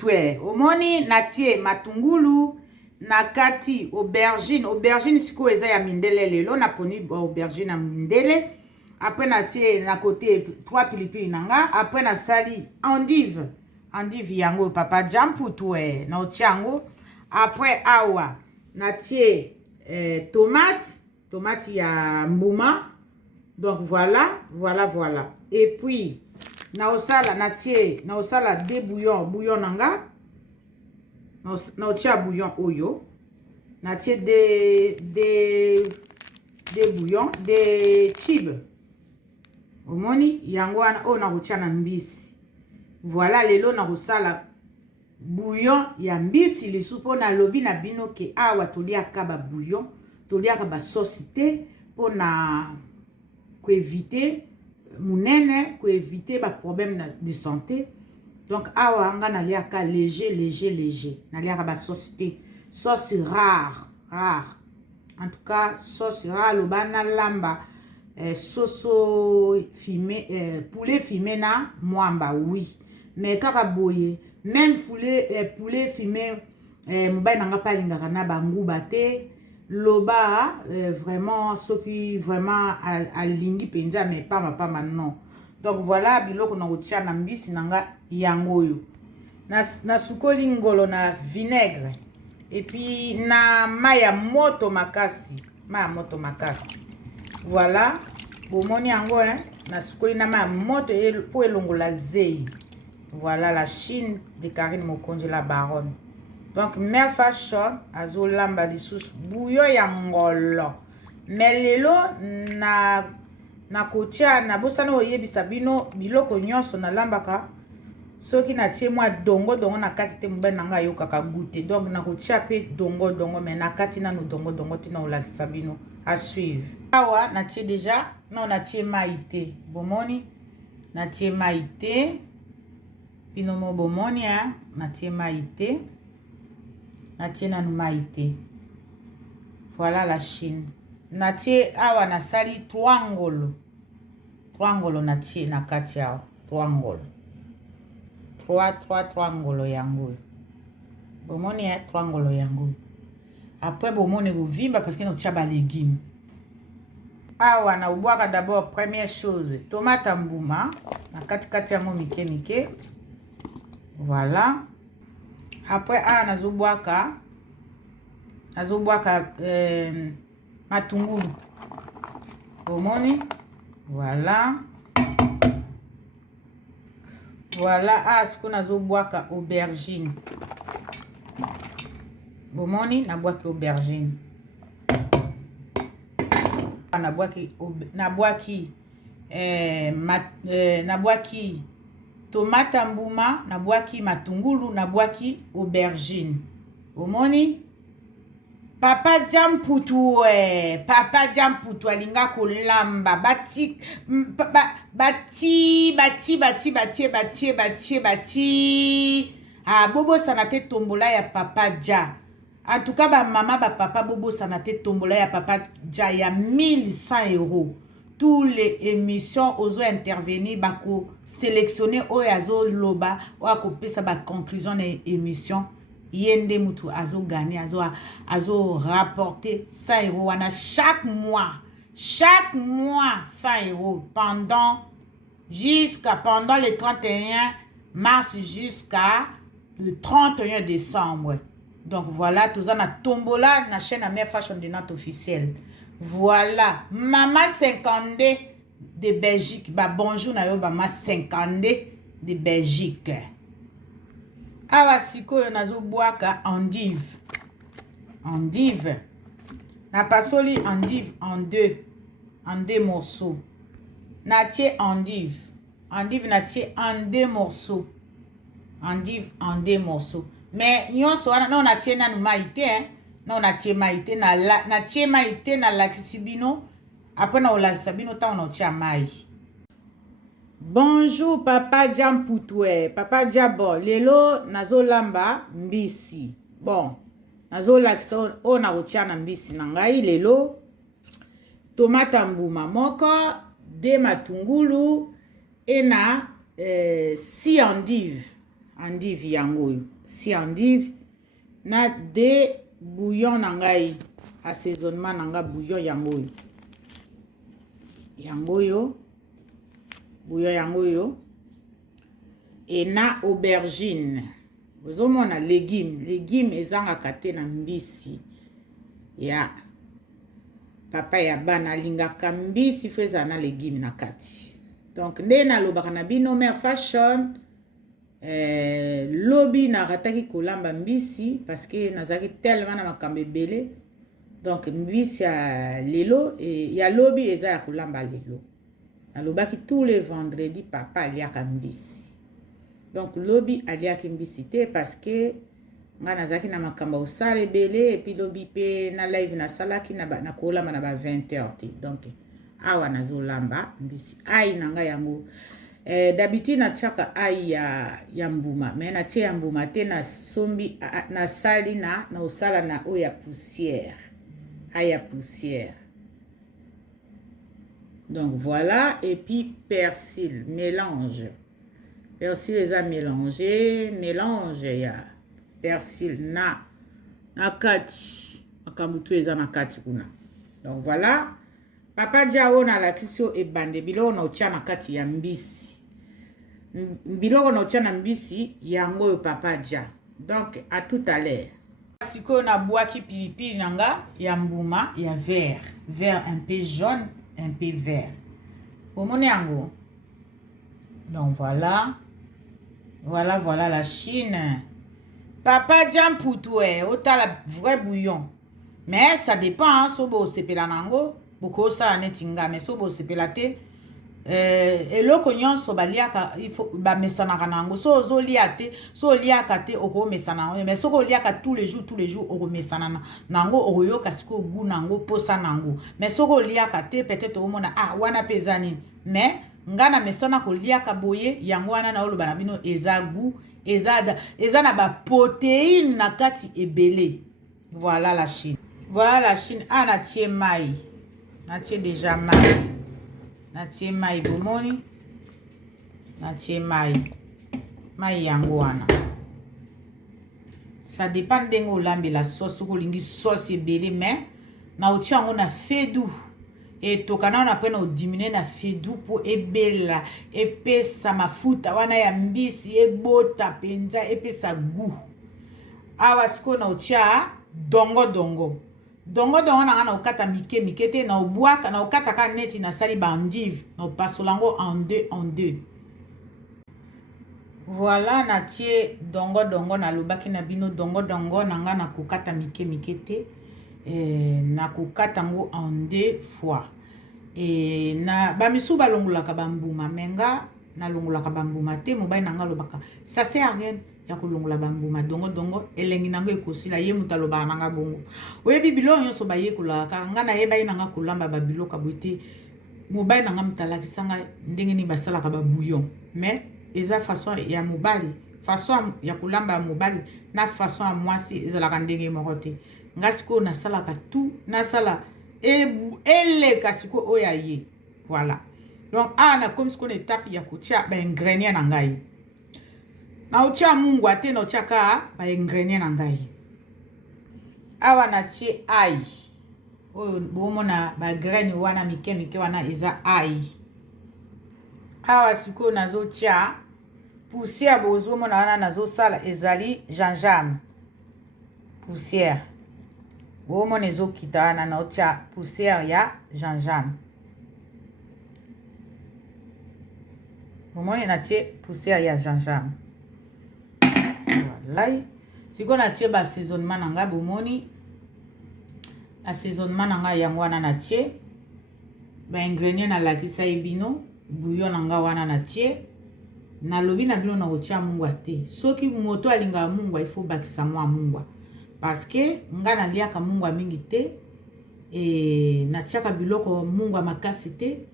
putwe. Omoni natie matungulu na kati aubergine. Aubergine siko eza ya mindele lelo na poni aubergine na mindele. Après natie na côté 3 pilipili nanga. Après na sali endive. Endive yango papa jam putwe na otiango. Après awa natie tomate ya mbuma. Donc voilà. Et puis na osala des bouillon nanga. Na otia bouillon oyo. Natie des bouillons, des tibes. Omoni yango wana o na otia na mbisi. Voilà lelo na osala bouillon ya mbisi lisupo na lobi na bino ke awa toliaka ba bouillon, toliaka ba sauce te pona ko éviter munene, ko éviter ba problème de santé. Donc awa nga naliaka léger. Naliaka ba sauce te, sauce rare. En tout cas, sauce rare lobana lamba soso fumé, poulet fumé na mwamba, oui. Mais kaka boye, même poulet fumé, mobile nanga palingaka na banguba te, loba vraiment ceux qui vraiment alingi penza mais pas non. Donc voilà biloko na otia na mbisi nanga yango yo. Na sukoli ngolo na vinaigre et puis na maya moto makasi. Voilà, bomoni yango na sukoli na maya moto po elongola zei. Voilà la Chine de Karine Mokonzi la baronne. Donc mère fashion azo lamba lisusu bouillon ya ngolo. Mais lelo na kotia na bosana oyebisa bino biloko nyonso na lambaka soki na tie mwa dongo na kati te mobali nanga yo kaka goûter. Donc na kotia pe dongo mais na kati na no dongo tina olakisa bino à suivre. Awa na tie déjà non na tie maïté. Bomoni na tie maïté. Pino mo bomoni na tie maïté. Na tie na maïté. Voilà la Chine. Na tie awa na sali triangolo na tie na kati awa triangolo. 3 triangolo yango. Bomoni triangolo yango. Après bomoni vimba parce que no tia ba légumes. Awa na ubwaka d'abord première chose tomate mbuma na kati yango mike. Voilà. Après nazobwaka matungulu. Bomoni. Voilà, siko nazobwaka aubergine. Bomoni nabwaki aubergine. Nabwaki tomate mbuma, nabwaki matungulu, nabwaki aubergine. Bomoni Papa Jamputu alinga kolamba bati bobo sanate tombola ya Papa Ja. En tout cas maman papa bobo sanate tombola ya Papa Ja ya 1100 €. Tous les émissions ozo intervenir bako sélectionner oyazo loba ou akopesa ba conclusion des émissions. Yende mutu azo gagné azo rapporté 100 € wana chaque mois 100 € pendant le 31 mars jusqu'à le 31 décembre. Donc voilà, tout ça na tombola na chaîne Mère Fashion de notre officiel. Voilà, maman 50 de Belgique. Bonjour na yo maman 50 de Belgique. Awa sikoyo nazobwaka endive. Na pasoli endive en deux morceaux. Na tie endive na tie en deux morceaux. Endive en deux morceaux. Mais nyonso wana non na tie na maïté non na tie maïté na tie maïté na laxibino après na laxibino ta on tia mai. Bonjour Papa Jamputwe. Papa Diabo, lelo nazolamba mbisi. Bon, nazolakisa o na otiana mbisi na ngai lelo. Tomate mbuma moko, de matungulu et na 6 endive. endive yango si endive na de bouillon na ngai assaisonnement na nga bouillon yango yo et na aubergine bozomona légume ezangaka te na mbisi ya papa ya bana alingaka mbisi fo ezala na légume na kati donc nde nalobaka na bino mère fashion lobi narataki kolamba mbisi parce que nazalaki tellement na makambo ebele donc mbisi ya lelo ya lobi eza ya kolamba lelo nalobaki tous les vendredis papa aliaka mbisi donc lobi aliaki mbisi te parce que nga nazalaki na makambo osala ebele epi lobi pe na live nasalaki na kolamba na ba 20h te donc awa nazolamba mbisi ai na nga yango d'habitude natiaka ai ya mbuma mais natie ya mbuma te nasombi nasali na osala na oyo ya poussière ai ya poussière donc voilà et puis persil mélange eza mélange ya persil na kati makambo tu eza na kati kuna donc voilà papa dia ona lakisi o ebande biloko na otia na kati ya mbisi biloko na otia na mbisi yango yo papa dia donc à tout à l'heure siko na boaki pilipili nanga ya mbuma ya vert un peu jaune un peu vert omone yango donc voilà la Chine papa dia mputue otala vrai bouillon mais ça dépend so bo sepela nango boko sala neti nga mais so bo sepela te eloko nyonso baliaka il faut ba mesanaka nango so ozolia te so oliaka te okomesana nango mais soko oliaka tous les jours okomesana nango okoyoka siko goût nango posa nango mais soko oliaka te peut-être omona wana pezani mais ngana mesana koliaka boye yango wana na oloba na bino eza goût eza na ba protéine na kati ebele voilà la Chine natie mai natie déjà mai bomoni natie mai yango wana ça dépend ndenge olambela sauce okolingi sauce ebele mais na otia yango na fedu et tokana na pena odimine na fedu po ebela epesa mafuta wana ya mbisi ebota penza epesa goût awa siko na otia dongo na na okata mike te na obwaka na okata ka neti na sali bandive na opasolango en deux voilà natie dongo na lobaki na bino dongo na nga na kokata mike te na kokata ngo en deux fois et na bamisu balongolaka bambuma menga na longolaka bambuma te mobali nanga lobaka ça sert à rien ya kolongola bambuma dongo elengi nango ekosila ye muta lobaka nanga bongo oyebi biloko nyonso bayekolaka nga na yeba ye nanga kolamba babiloka bote mobali nanga mutalakisanga ndenge ni basalaka babouillon mais eza façon ya mobali façon ya kolamba ya mobali na façon ya mwasi ezalaka ndenge moko te nga siko nasalaka tout nasala eleka siko oya ye voilà donc na comme siko na étape ya kotia ba ingrédients na ngai na otia mungu ate na otia ka ba ingrédients na ngai awa na tie ai oyo bomona ba graine wana mike wana eza ai awa siko nazotia poussière bozomona wana nazosala ezali gingembre poussière bomona ezokita wana naotia poussière ya gingembre bomona natie poussière ya gingembre voilà siko natie baassaisonnement na ngai bomoni assaisonnement na ngai yango wana natie baingrédient nalakisa ye bino bouillon na ngai wana natie nalobi na bino na kotia mungwa te soki moto alingaka mungwa il faut bakisa mwa mungwa parce que nga naliaka mungwa mingi te natiaka biloko mungwa makasi te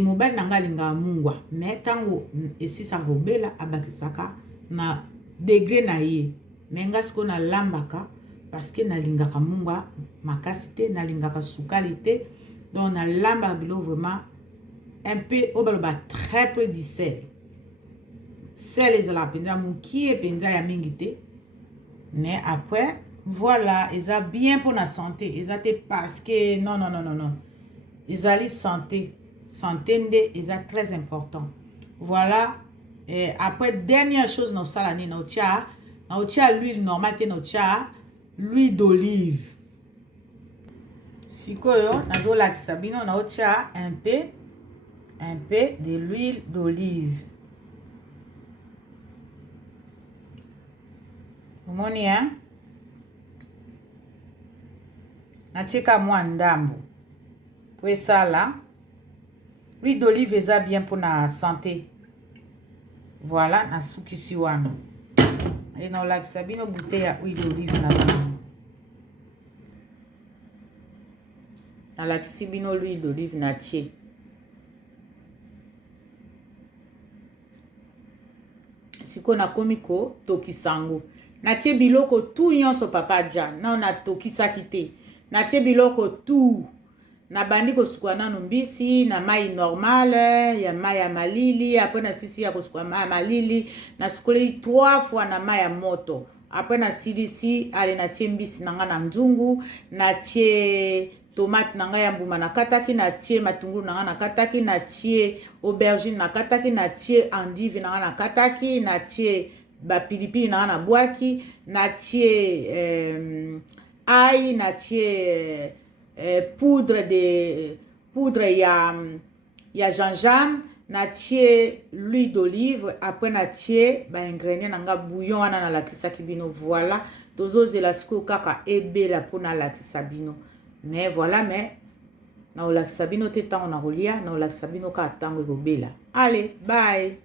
mobali na nga alingaka mungwa mais ntango esisaka kobela abakisaka na degré na ye mais nga siko nalambaka parce que nalingaka mungwa makasi te nalingaka sukali te donc nalambaka biloko vraiment un peu obaloba très peu du sel sel ezala penza mukie penza ya mingi te. Mais après, voilà, eza bien pour la santé. Eza te parce que non. Ezali santé. Santé nde eza très important. Voilà. Et après, dernière chose dans ça l'année, na otia l'huile normale te na otia l'huile d'olive. Sikoyo, nazo lakisa bino na otia un peu de l'huile d'olive. Omoni hein? Natika mwa ndambo. Po esala. L'huile d'olive eza bien pour la santé. Voilà, na sukisi wana. Et na olakisa bino bouteille ya huile d'olive na bino. Na lakisi bino l'huile d'olive na tie. Siko na komiko tokisango. Na tie biloko tout nyonso papa ja. Na na tokisaki te. Na tie biloko tout. Na bandi kosukwa nanu mbisi, na mai normal, ya mai ya malili, après na sisi ya kosukwa mai ya malili, na sukuli 3 fois na mai ya moto. Après na silisi, ale na tie mbisi nanga na nzungu, na tie tomate nanga ya mbuma na kataki, na tie matungulu nanga na kataki, na tie aubergine na kataki, na tie endive nanga na kataki, na tie ba pilipili nanga na bwaki, na tie ail, na tie poudre ya gingembre, na tie l'huile d'olive, après na tie ba ingrédients nanga bouillon wana na lakisa kibino. Voilà, tozo zela siko kaka ebela pona lakisa bino. Mais voilà, mais na lakisa bino te tango na kolia, na lakisa bino ka tango ekobela. Allez, bye.